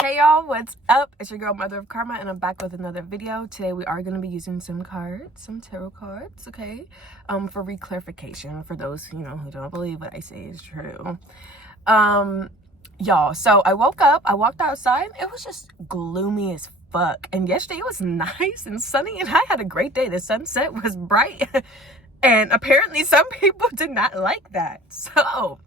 Hey y'all, what's up? It's your girl Mother of Karma, and I'm back with another video. Today we are going to be using some cards, some tarot cards, okay, for reclarification for those who don't believe what I say is true. Y'all, so I woke up, I walked outside, it was just gloomy as fuck, and yesterday it was nice and sunny, and I had a great day. The sunset was bright, and apparently some people did not like that. So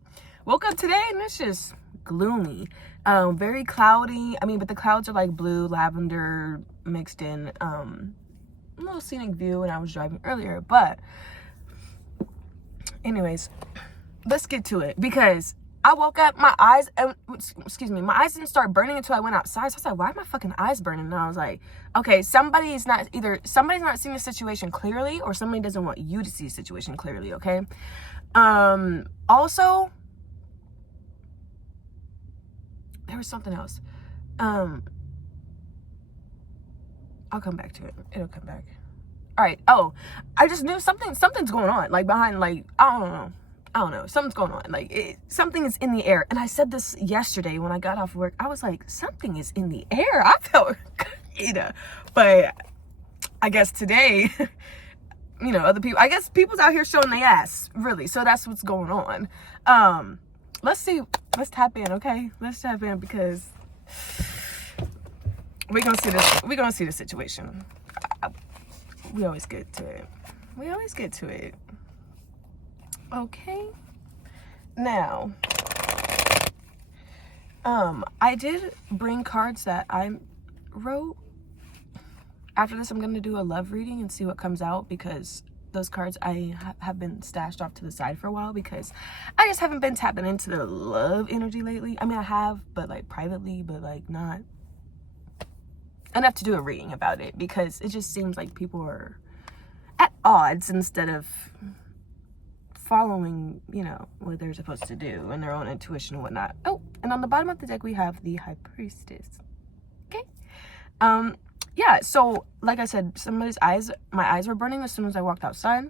woke up today and it's just gloomy, very cloudy. I mean, but the clouds are like blue, lavender mixed in, a little scenic view when I was driving earlier. But anyways, let's get to it, because I woke up, my eyes didn't start burning until I went outside. So I was like, why are my fucking eyes burning? And I was like, okay, somebody's not seeing the situation clearly, or somebody doesn't want you to see the situation clearly, okay? Also, there was something else. I'll come back to it. It'll come back. All right. Oh, I just knew something's going on. Like behind, like, I don't know. Something's going on. Like something is in the air. And I said this yesterday when I got off work. I was like, something is in the air. I felt good. But I guess today, other people, I guess people's out here showing their ass, really. So that's what's going on. Let's see. Let's tap in, okay? Let's tap in, because we're gonna see this. We're gonna see the situation. We always get to it. Okay. Now, I did bring cards that I wrote. After this, I'm gonna do a love reading and see what comes out, because those cards I have been stashed off to the side for a while, because I just haven't been tapping into the love energy lately. I mean, I have, but like privately, but like not enough to do a reading about it, because it just seems like people are at odds instead of following, what they're supposed to do and their own intuition and whatnot. Oh, and on the bottom of the deck we have the High Priestess. Okay. Yeah, so like I said, my eyes were burning as soon as I walked outside.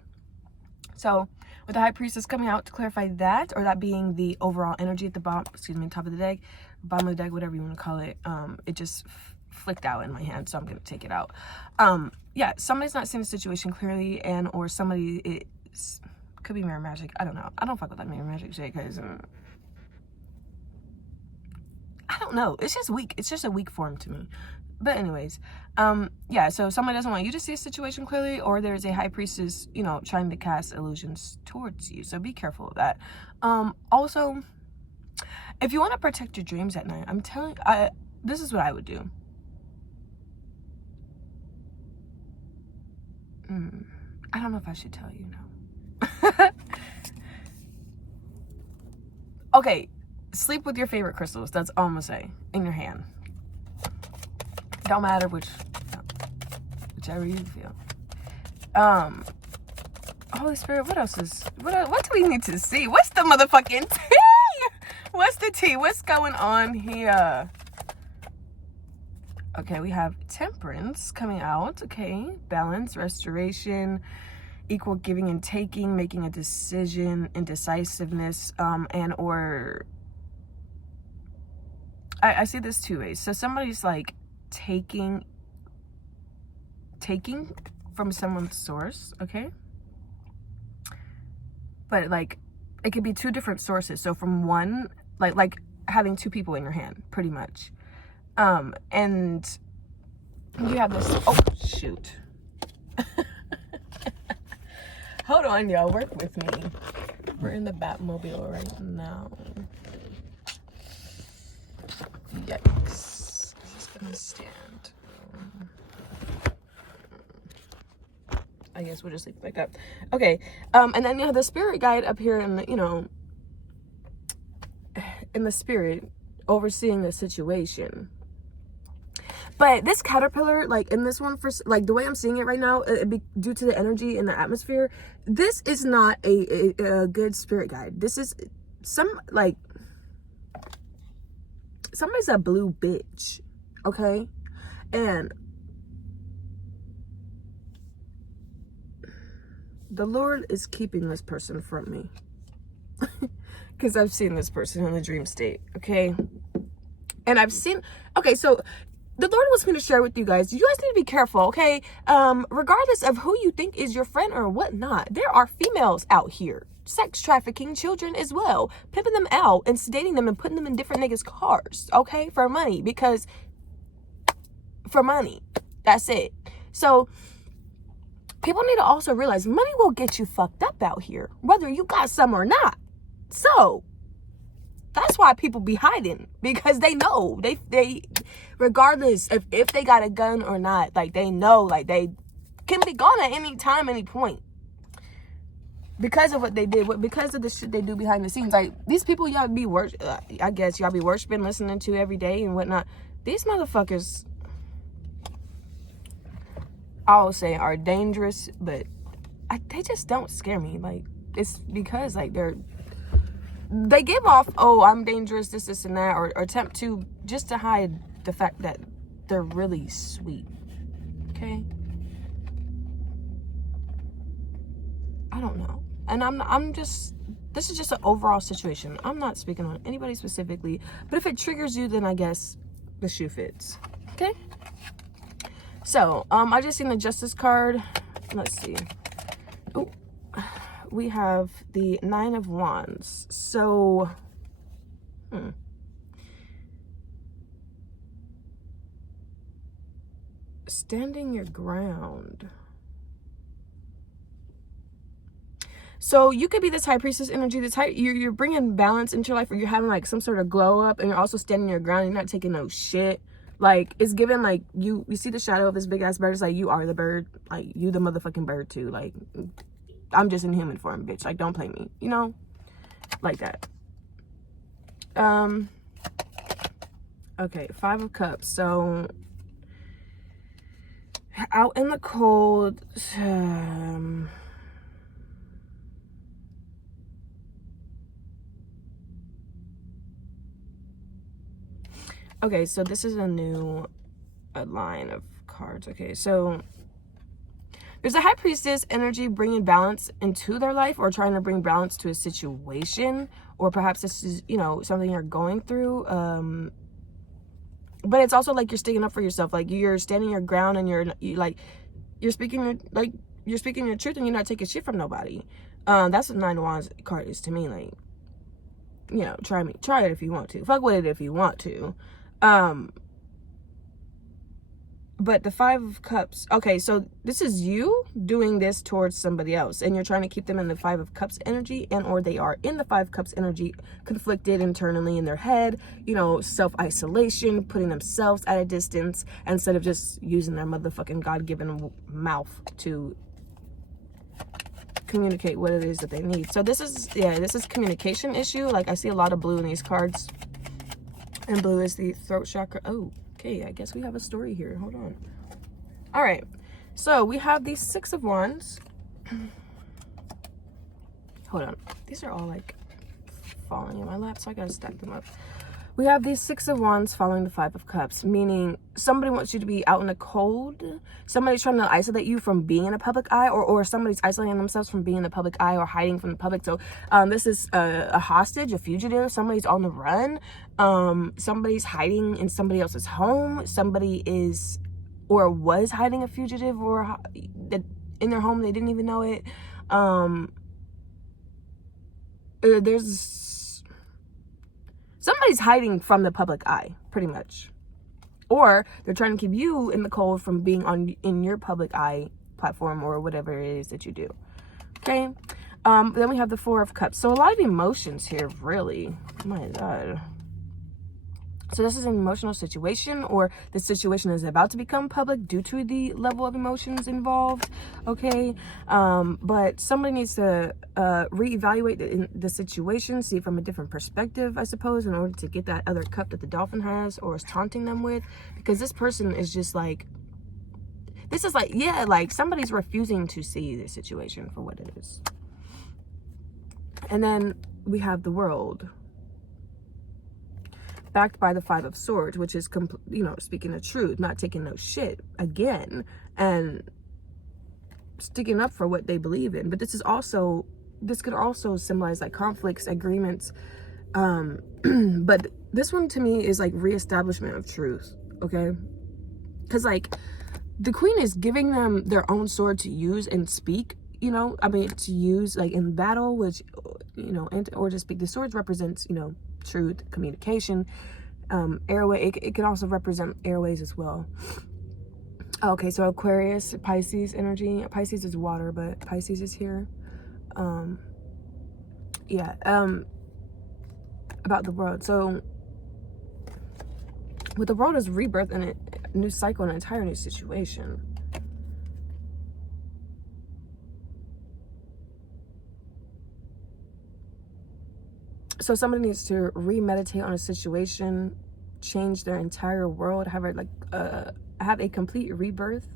So with the High Priestess coming out to clarify that, or that being the overall energy at the bottom, top of the deck, bottom of the deck, whatever you want to call it, it just flicked out in my hand, so I'm gonna take it out. Yeah, somebody's not seeing the situation clearly, and or somebody, it could be mirror magic. I don't know. I don't fuck with that mirror magic shit, because I don't know. It's just weak. It's just a weak form to me. But anyways, yeah, so somebody doesn't want you to see a situation clearly, or there's a High Priestess, trying to cast illusions towards you. So be careful of that. Also, if you want to protect your dreams at night, I'm telling you, this is what I would do. I don't know if I should tell you now. Okay, sleep with your favorite crystals. That's all I'm gonna say. In your hand. Don't matter whichever you feel. Holy Spirit, what do we need to see? What's the motherfucking tea? What's the tea? What's going on here? Okay, we have Temperance coming out. Okay, balance, restoration, equal giving and taking, making a decision, indecisiveness, and or I see this two ways. So somebody's like taking from someone's source, okay? But like it could be two different sources. So from one, like having two people in your hand, pretty much. And you have this, oh shoot. Hold on, y'all, work with me. We're in the Batmobile right now. Yikes. Is this gonna stand? I guess we'll just leave it like that. Okay, and then you have the spirit guide up here in the, in the spirit, overseeing the situation. But this caterpillar, like in this one, for like the way I'm seeing it right now, due to the energy in the atmosphere, this is not a good spirit guide. This is somebody's a blue bitch, okay? And the Lord is keeping this person from me. because I've seen this person in the dream state, okay? And I've seen, okay, so the Lord wants me to share with you guys. You guys need to be careful, okay? Regardless of who you think is your friend or whatnot, there are females out here sex trafficking children as well, pimping them out and sedating them and putting them in different niggas' cars, okay, for money. Because for money, that's it. So people need to also realize money will get you fucked up out here, whether you got some or not. So that's why people be hiding, because they know they regardless of if they got a gun or not, like they know, like they can be gone at any time, any point, because of what they did, because of the shit they do behind the scenes. Like these people y'all be I guess y'all be worshiping, listening to every day and whatnot. These motherfuckers, I'll say, are dangerous, but they just don't scare me. Like it's because like they give off, oh, I'm dangerous, this and that, or attempt to, just to hide the fact that they're really sweet. Okay? I don't know. And I'm just, this is just an overall situation. I'm not speaking on anybody specifically, but if it triggers you, then I guess the shoe fits. Okay? So, I just seen the Justice card. Let's see. Oh, we have the 9 of Wands. So, standing your ground. So you could be this high priestess energy, this high, you're bringing balance into your life, or you're having like some sort of glow up, and you're also standing your ground. You're not taking no shit. Like it's given like you see the shadow of this big ass bird. It's like you are the bird, like you the motherfucking bird too. Like I'm just in human form, bitch. Like don't play me, you know, like that. Okay, 5 of Cups. So out in the cold. Okay, so this is a new line of cards. Okay, so there's a high priestess energy bringing balance into their life, or trying to bring balance to a situation, or perhaps this is, you know, something you're going through. But it's also like you're sticking up for yourself, like you're standing your ground, and you're speaking your truth, and you're not taking shit from nobody. That's what 9 of Wands card is to me. Like, you know, try it if you want to, fuck with it if you want to. But the 5 of Cups, okay, so this is you doing this towards somebody else, and you're trying to keep them in the 5 of Cups energy, and or they are in the 5 of Cups energy, conflicted internally in their head, you know, self-isolation, putting themselves at a distance instead of just using their motherfucking God-given mouth to communicate what it is that they need. So this is communication issue. Like I see a lot of blue in these cards, and blue is the throat chakra. Oh, okay, I guess we have a story here. Hold on. All right, so we have these 6 of Wands. Hold on, these are all like falling in my lap, so I gotta stack them up. We have these 6 of Wands following the 5 of Cups, meaning somebody wants you to be out in the cold. Somebody's trying to isolate you from being in the public eye, or somebody's isolating themselves from being in the public eye, or hiding from the public. So this is a hostage, a fugitive. Somebody's on the run. Somebody's hiding in somebody else's home. Somebody is or was hiding a fugitive or in their home. They didn't even know it. Somebody's hiding from the public eye, pretty much. Or they're trying to keep you in the cold from being in your public eye platform, or whatever it is that you do. Okay? Then we have the 4 of Cups. So a lot of emotions here, really. Oh my God. So this is an emotional situation, or the situation is about to become public due to the level of emotions involved, okay? But somebody needs to reevaluate the situation, see it from a different perspective, I suppose, in order to get that other cup that the dolphin has or is taunting them with. Because this person is just like, this is like, yeah, like somebody's refusing to see the situation for what it is. And then we have the World, backed by the 5 of Swords, which is, you know, speaking the truth, not taking no shit again, and sticking up for what they believe in. But this could also symbolize like conflicts, agreements, But this one to me is like reestablishment of truth, okay? Because like the queen is giving them their own sword to use and speak, you know, I mean, to use like in battle, which, you know, and or to speak. The swords represents, you know, truth, communication, airway. It can also represent airways as well. Okay, so Aquarius, Pisces energy. Pisces is water, but Pisces is here. Yeah, about the world. So with the world is rebirth and a new cycle, an entire new situation. So somebody needs to remeditate on a situation, change their entire world, have a complete rebirth,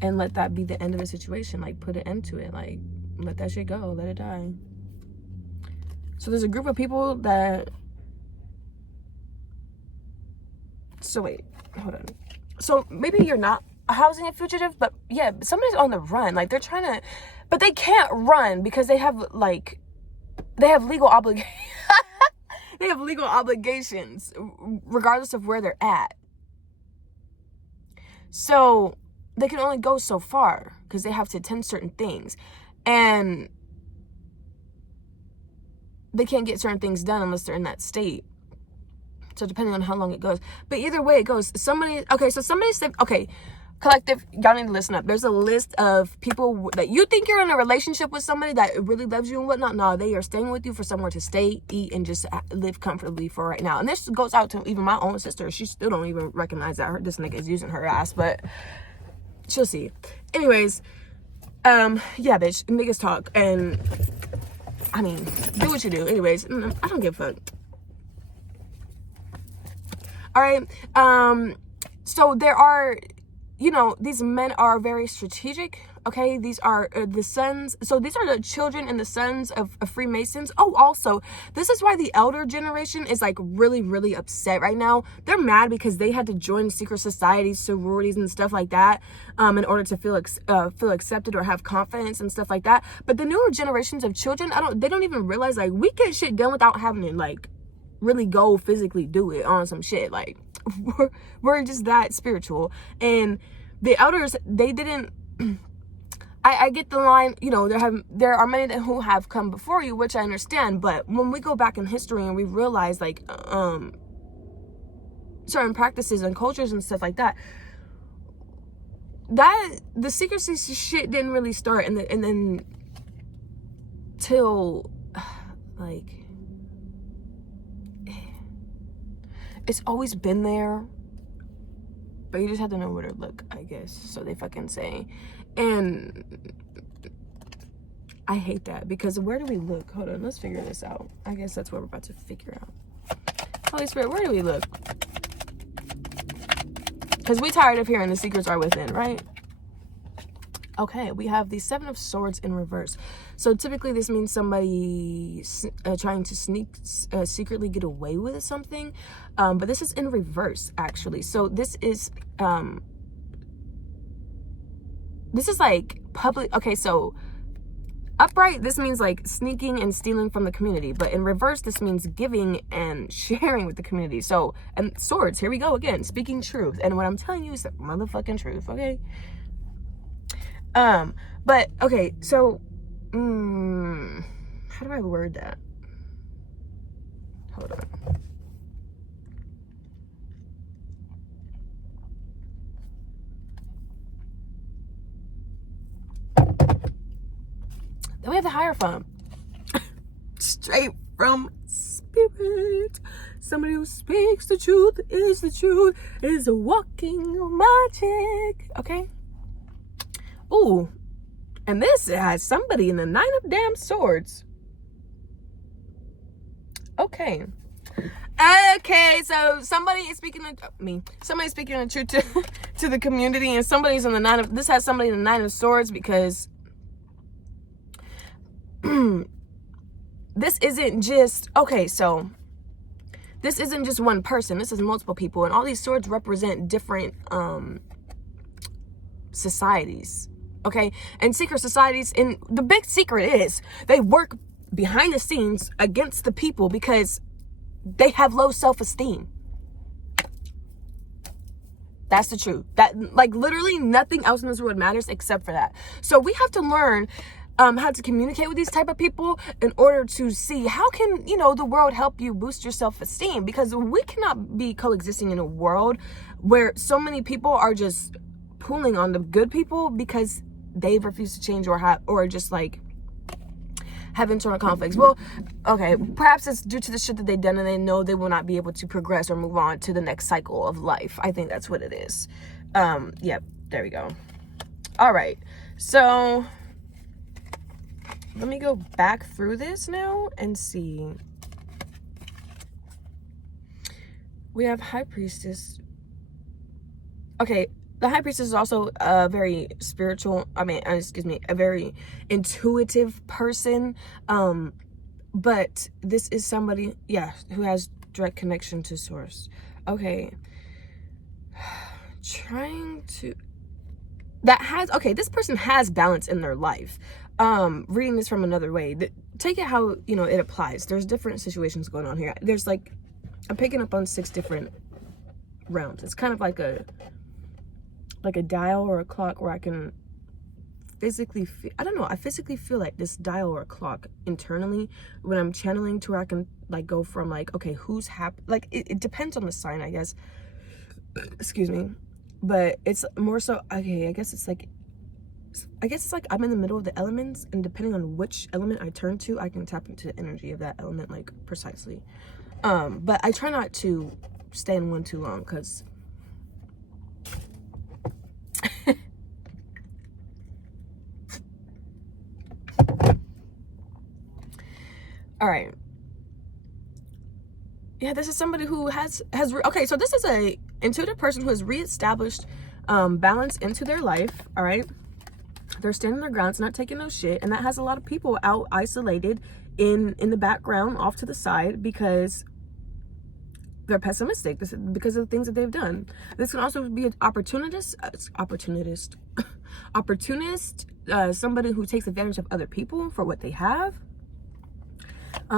and let that be the end of the situation. Like, put an end to it. Like, let that shit go. Let it die. So there's a group of people that... So wait, hold on. So maybe you're not housing a fugitive, but yeah, somebody's on the run. Like, they're trying to... But they can't run because they have, like... They have legal obligations. They have legal obligations regardless of where they're at. So they can only go so far because they have to attend certain things. And they can't get certain things done unless they're in that state. So depending on how long it goes. But either way it goes, somebody... Okay, so somebody said... Okay, collective, y'all need to listen up. There's a list of people that you think you're in a relationship with somebody that really loves you and whatnot. No, they are staying with you for somewhere to stay, eat, and just live comfortably for right now. And this goes out to even my own sister. She still don't even recognize that this nigga is using her ass, but she'll see. Anyways, yeah, bitch, niggas talk, and I mean, do what you do. Anyways, I don't give a fuck. All right, so there are... You know, these men are very strategic, okay? These are the sons. So these are the children and the sons of Freemasons. Oh, also, this is why the elder generation is like really, really upset right now. They're mad because they had to join secret societies, sororities, and stuff like that in order to feel accepted or have confidence and stuff like that. But the newer generations of children, they don't even realize, like, we get shit done without having to, like, really go physically do it on some shit. Like, we're just that spiritual. And the elders, they didn't... I get the line, you know, there are many who have come before you, which I understand. But when we go back in history and we realize, like, certain practices and cultures and stuff like that, the secrecy shit didn't really start and then till, like... It's always been there, but you just have to know where to look, I guess. So they fucking say. And I hate that, because where do we look? Hold on, let's figure this out. I guess that's what we're about to figure out. Holy Spirit, where do we look? Because we tired of hearing the secrets are within, right? Okay, we have the Seven of Swords in reverse. So typically this means somebody trying to secretly get away with something. But this is in reverse, actually. So this is like public. Okay, so upright, this means like sneaking and stealing from the community. But in reverse, this means giving and sharing with the community. So, and swords, here we go again, speaking truth. And what I'm telling you is the motherfucking truth, okay? But okay, so how do I word that? Hold on. Then we have the Hierophant. Straight from spirit. Somebody who speaks the truth, is a walking magic. Okay? Ooh, and this has somebody in the Nine of damn Swords. Okay, so somebody is speaking somebody's speaking the truth to the community, and somebody's in the Nine of... This has somebody in the Nine of Swords because this isn't just... Okay, so this isn't just one person. This is multiple people, and all these swords represent different societies. Okay, and secret societies, and the big secret is they work behind the scenes against the people because they have low self-esteem. That's the truth. That, like, literally nothing else in this world matters except for that. So we have to learn how to communicate with these type of people in order to see how can, you know, the world help you boost your self-esteem, because we cannot be coexisting in a world where so many people are just pulling on the good people because they refuse to change or just like have internal conflicts. Well, okay, perhaps it's due to the shit that they've done and they know they will not be able to progress or move on to the next cycle of life. I think that's what it is. Yep, there we go. All right, so let me go back through this now and see. We have High Priestess. Okay, the High Priestess is also a very spiritual, a very intuitive person. But this is somebody, yeah, who has direct connection to source. Okay. This person has balance in their life. Reading this from another way, take it how, you know, it applies. There's different situations going on here. There's like, I'm picking up on 6 different realms. It's kind of like a dial or a clock where I can physically feel, I physically feel like this dial or a clock internally when I'm channeling, to where I can like go from like, okay, who's happy, like it depends on the sign, I guess. Excuse me. But it's more so, okay, I guess it's like I'm in the middle of the elements, and depending on which element I turn to, I can tap into the energy of that element, like precisely. But I try not to stay in one too long, because all right. Yeah, this is somebody who has okay, so this is a intuitive person who has reestablished balance into their life. All right, they're standing their ground, it's not taking no shit, and that has a lot of people out isolated in the background, off to the side, because they're pessimistic. This is because of the things that they've done. This can also be an opportunist, somebody who takes advantage of other people for what they have.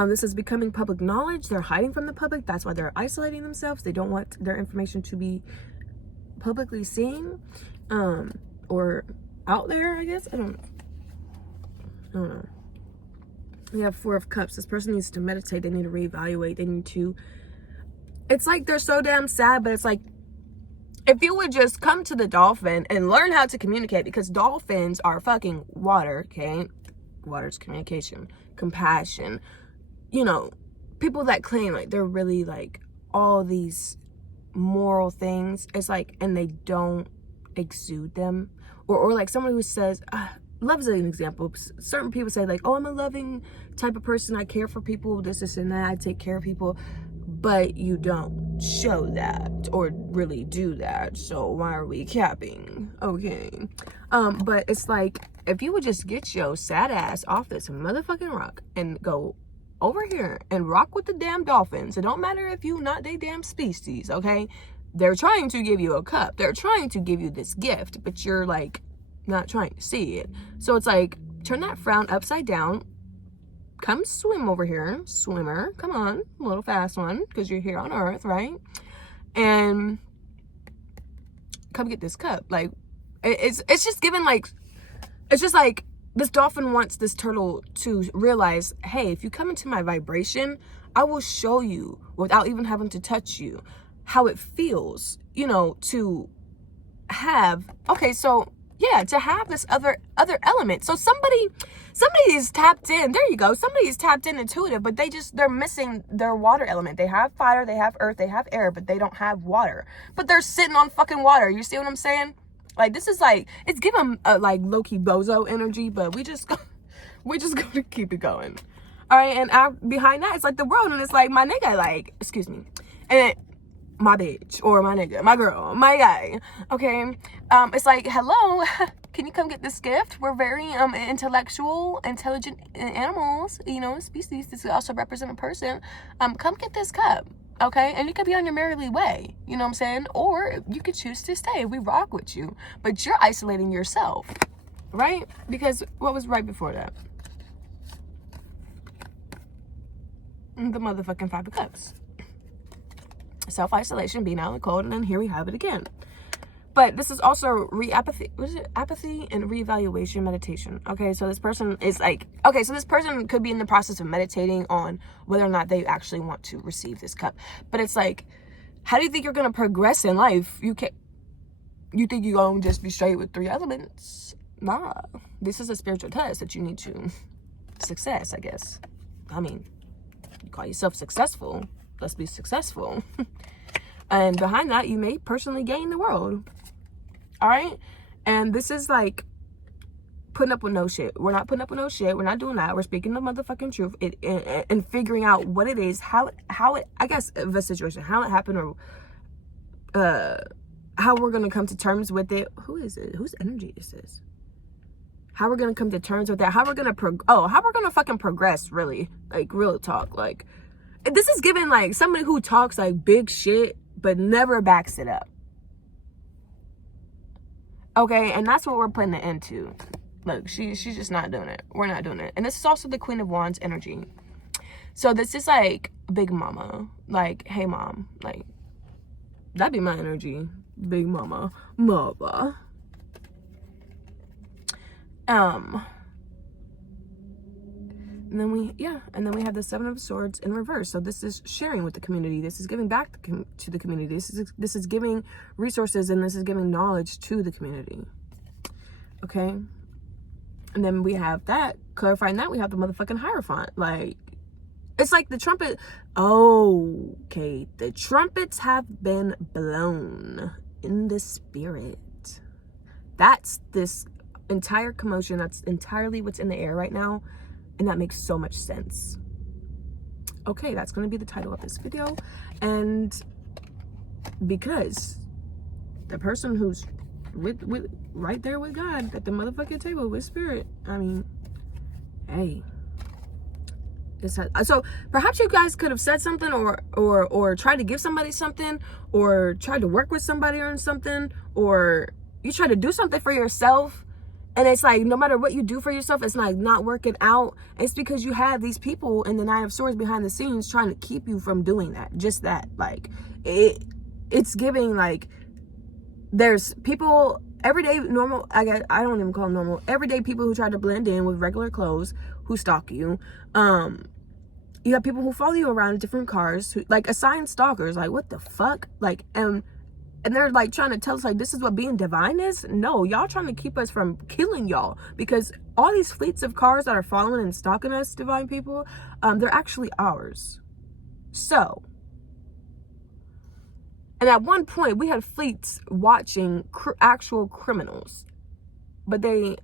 This is becoming public knowledge. They're hiding from the public. That's why they're isolating themselves. They don't want their information to be publicly seen, or out there, I guess. I don't know. We have 4 of Cups. This person needs to meditate. They need to reevaluate. They need to, it's like they're so damn sad, but it's like, if you would just come to the dolphin and learn how to communicate, because dolphins are fucking water, okay? Water's communication, compassion. You know, people that claim like they're really like all these moral things, it's like, and they don't exude them. Or like somebody who says, love is an example. Certain people say like, oh, I'm a loving type of person, I care for people, this and that, I take care of people, but you don't show that or really do that, so why are we capping? Okay. But it's like, if you would just get your sad ass off this motherfucking rock and go over here and rock with the damn dolphins, it don't matter if you not they damn species, okay? They're trying to give you a cup, they're trying to give you this gift, but you're like not trying to see it. So it's like, turn that frown upside down, come swim over here, swimmer, come on, a little fast one, because you're here on earth, right? And come get this cup. Like, it's just given like, it's just like, this dolphin wants this turtle to realize, hey, if you come into my vibration, I will show you, without even having to touch you, how it feels, you know, to have, okay, so yeah, to have this other element. So somebody is tapped in, there you go, somebody is tapped in intuitive, but they're missing their water element. They have fire, they have earth, they have air, but they don't have water. But they're sitting on fucking water. You see what I'm saying? Like, this is like, it's giving like low-key bozo energy, but we just gonna keep it going. All right, and behind that, it's like the world, and it's like, my nigga, like, excuse me, and my bitch, or my nigga, my girl, my guy, okay? It's like, hello, can you come get this gift? We're very intellectual, intelligent animals, you know, species. This also represent a person. Come get this cup. Okay, and you could be on your merrily way, you know what I'm saying? Or you could choose to stay. We rock with you, but you're isolating yourself, right? Because what was right before that? The motherfucking Five of Cups. Self-isolation, being out in the cold, and then here we have it again. But this is also apathy and reevaluation meditation. Okay, so this person is like, okay, so this person could be in the process of meditating on whether or not they actually want to receive this cup. But it's like, how do you think you're gonna progress in life? You think you're gonna just be straight with 3 elements? Nah, this is a spiritual test that you need to success, I guess. I mean, you call yourself successful, let's be successful. And behind that, you may personally gain the world. All right? And this is like putting up with no shit. We're not putting up with no shit. We're not doing that. We're speaking the motherfucking truth and figuring out what it is, how it, I guess, the situation, how it happened, or how we're going to come to terms with it. Who is it? Whose energy is this? How we're going to come to terms with that. How we're going to, how we're going to fucking progress, really. Like, real talk. Like, this is giving, like, somebody who talks, like, big shit, but never backs it up. Okay, and that's what we're putting it into. Look, she's just not doing it. We're not doing it. And this is also the Queen of Wands energy. So this is like big mama. Like, hey mom. Like, that'd be my energy. Big mama. Mama. And then we have the Seven of Swords in reverse. So this is sharing with the community. This is giving back to the community. This is giving resources, and this is giving knowledge to the community. Okay. And then we have that, clarifying that, we have the motherfucking Hierophant. Like, it's like the trumpet. Oh, okay. The trumpets have been blown in the spirit. That's this entire commotion. That's entirely what's in the air right now. And that makes so much sense. Okay, that's going to be the title of this video. And because the person who's with right there with God at the motherfucking table with spirit, I mean, hey, so perhaps you guys could have said something or tried to give somebody something, or tried to work with somebody on something, or you try to do something for yourself. And it's like, no matter what you do for yourself, it's like not working out. It's because you have these people in the Nine of Swords behind the scenes trying to keep you from doing that. Just that. Like, it's giving, like, there's people, everyday normal, I don't even call them normal, everyday people who try to blend in with regular clothes, who stalk you. You have people who follow you around in different cars, who, like, assigned stalkers. Like, what the fuck? Like, and they're like trying to tell us, like, this is what being divine is. No, y'all trying to keep us from killing y'all, because all these fleets of cars that are following and stalking us, divine people, they're actually ours. So, and at one point we had fleets watching actual criminals, but I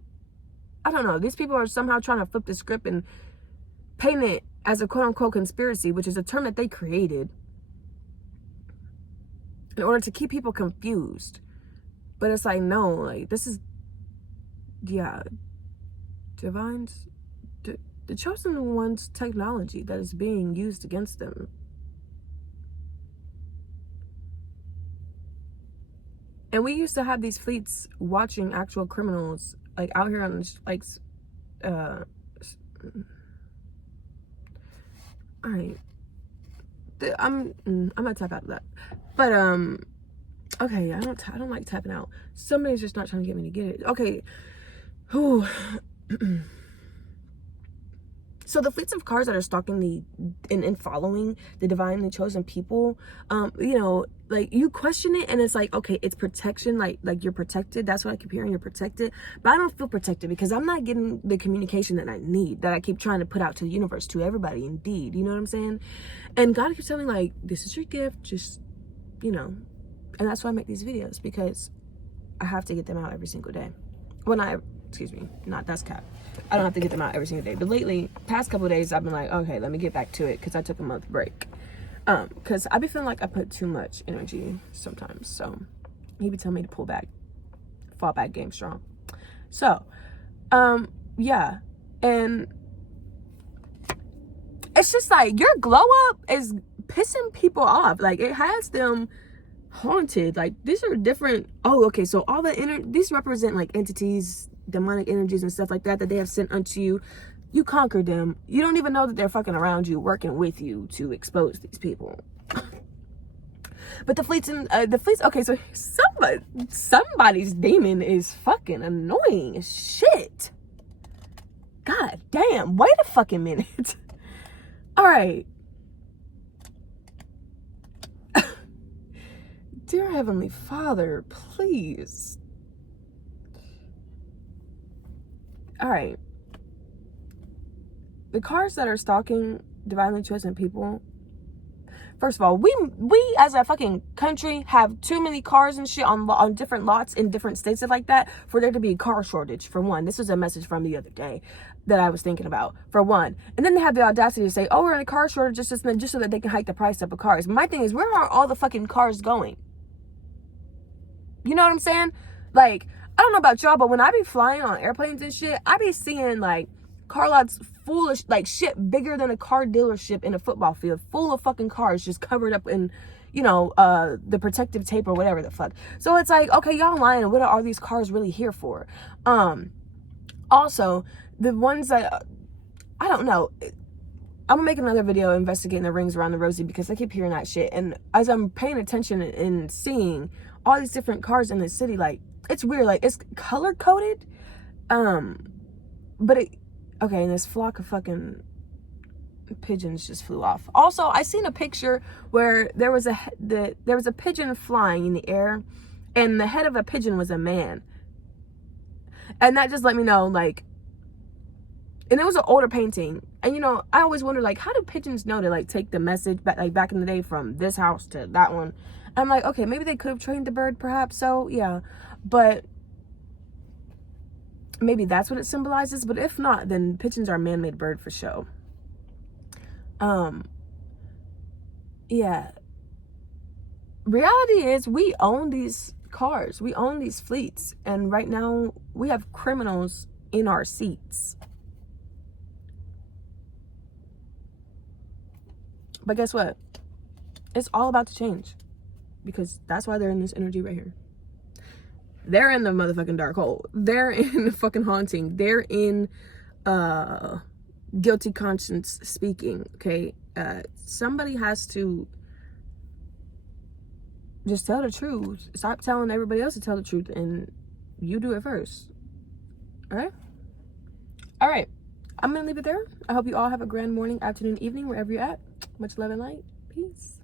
don't know, these people are somehow trying to flip the script and paint it as a quote-unquote conspiracy, which is a term that they created in order to keep people confused. But it's like, no, like, this is, yeah, divine's, the chosen one's technology that is being used against them. And we used to have these fleets watching actual criminals, like, out here on, like, all right, I'm gonna tap out of that. But okay, I don't like tapping out. Somebody's just not trying to get me to get it. Okay. Whew. So the fleets of cars that are stalking and following the divinely chosen people, you know, like, you question it, and it's like, okay, it's protection, like you're protected. That's what I keep hearing, you're protected. But I don't feel protected because I'm not getting the communication that I need, that I keep trying to put out to the universe, to everybody, indeed. You know what I'm saying? And God keeps telling me, like, this is your gift, just, you know. And that's why I make these videos, because I have to get them out every single day. Excuse me, that's cap. I don't have to get them out every single day. But lately, past couple of days, I've been like, okay, let me get back to it, because I took a month break. Because I be feeling like I put too much energy sometimes. So he be telling me to pull back, fall back, game strong. So, yeah. And it's just like, your glow up is pissing people off. Like, it has them haunted. Like, these are different. Oh, okay, so all the these represent, like, entities, demonic energies and stuff like that they have sent unto you You conquered them. You don't even know that they're fucking around you, working with you to expose these people. But the fleets, okay, so somebody's demon is fucking annoying as shit. God damn, wait a fucking minute. All right. Dear Heavenly Father, please. All right. The cars that are stalking divinely chosen people, first of all, we as a fucking country have too many cars and shit on different lots in different states and like that for there to be a car shortage, for one. This was a message from the other day that I was thinking about, for one. And then they have the audacity to say, oh, we're in a car shortage just so that they can hike the price up of cars. My thing is, where are all the fucking cars going? You know what I'm saying? Like, I don't know about y'all, but when I be flying on airplanes and shit, I be seeing like car lots full of like shit bigger than a car dealership in a football field, full of fucking cars just covered up in, you know, the protective tape or whatever the fuck. So it's like, okay, y'all lying. What are all these cars really here for? Also, the ones that I don't know. I'm gonna make another video investigating the rings around the rosy because I keep hearing that shit. And as I'm paying attention and seeing all these different cars in the city, like, it's weird. Like, it's color coded. But okay, and this flock of fucking pigeons just flew off. Also, I seen a picture where there was a pigeon flying in the air, and the head of a pigeon was a man. And that just let me know, like, and it was an older painting. And, you know, I always wonder, like, how do pigeons know to, like, take the message back, like, back in the day from this house to that one? And I'm like, okay, maybe they could have trained the bird, perhaps. So, yeah. But maybe that's what it symbolizes. But if not, then pigeons are a man-made bird for show. Yeah. Reality is we own these cars. We own these fleets. And right now, we have criminals in our seats. But guess what? It's all about to change. Because that's why they're in this energy right here. They're in the motherfucking dark hole. They're in the fucking haunting. They're in guilty conscience speaking. Okay? Somebody has to just tell the truth. Stop telling everybody else to tell the truth. And you do it first. Alright? Alright. I'm going to leave it there. I hope you all have a grand morning, afternoon, evening, wherever you're at. Much love and light. Peace.